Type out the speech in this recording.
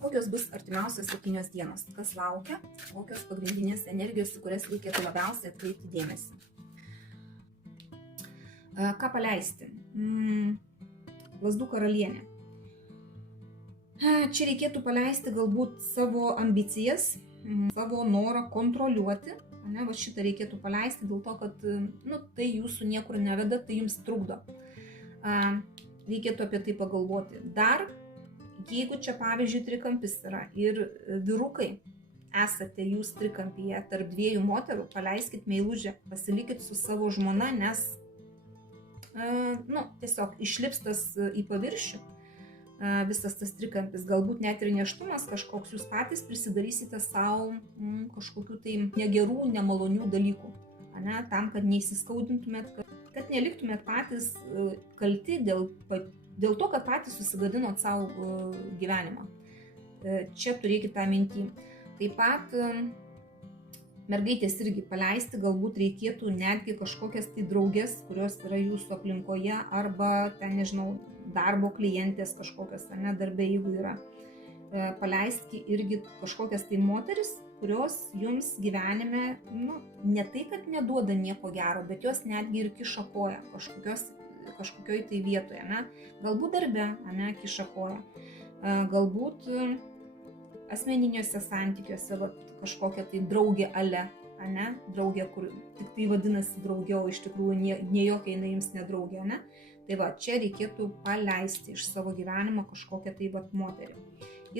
Kokios bus artimiausios 7 dienos? Kas laukia? Kokios pagrindinės energijos, į kurias reikėtų labiausiai atkreipti dėmesį? Ką paleisti? Lazdų karalienė. Čia reikėtų paleisti galbūt savo ambicijas, savo norą kontroliuoti. Va šitą reikėtų paleisti dėl to, kad tai jūsų niekur neveda, tai jums trukdo. Reikėtų apie tai pagalvoti. Dar, jeigu čia pavyzdžiui trikampis yra ir vyrukai esate jūs trikampyje tarp dviejų moterų, paleiskit meilužę, pasilikit su savo žmona, nes tiesiog išlips tas į paviršių visas tas trikampis, galbūt net ir nėštumas kažkoks, jūs patys prisidarysite savo kažkokių tai negerų, nemalonių dalykų, tam, kad neįsiskaudintumėt, kad neliktumėt patys kalti dėl to, kad patys susigadinot savo gyvenimą. Čia turėkite tą mintį. Taip pat mergaitės irgi paleisti, galbūt reikėtų netgi kažkokias tai draugės, kurios yra jūsų aplinkoje, arba ten, nežinau, darbo klientės kažkokios, darbe, jeigu yra. Paleisti irgi kažkokias tai moteris, kurios jums gyvenime, ne tai, kad neduoda nieko gero, bet jos netgi ir kiša koją kažkokioj tai vietoje, galbūt darbe, kiša koją, galbūt asmeniniuose santykiuose, kažkokia tai draugė ale, draugė, kur tik tai vadinasi draugė, o iš tikrųjų ne jokia jinai jums nedraugė, Tai čia reikėtų paleisti iš savo gyvenimo kažkokią tai moterį.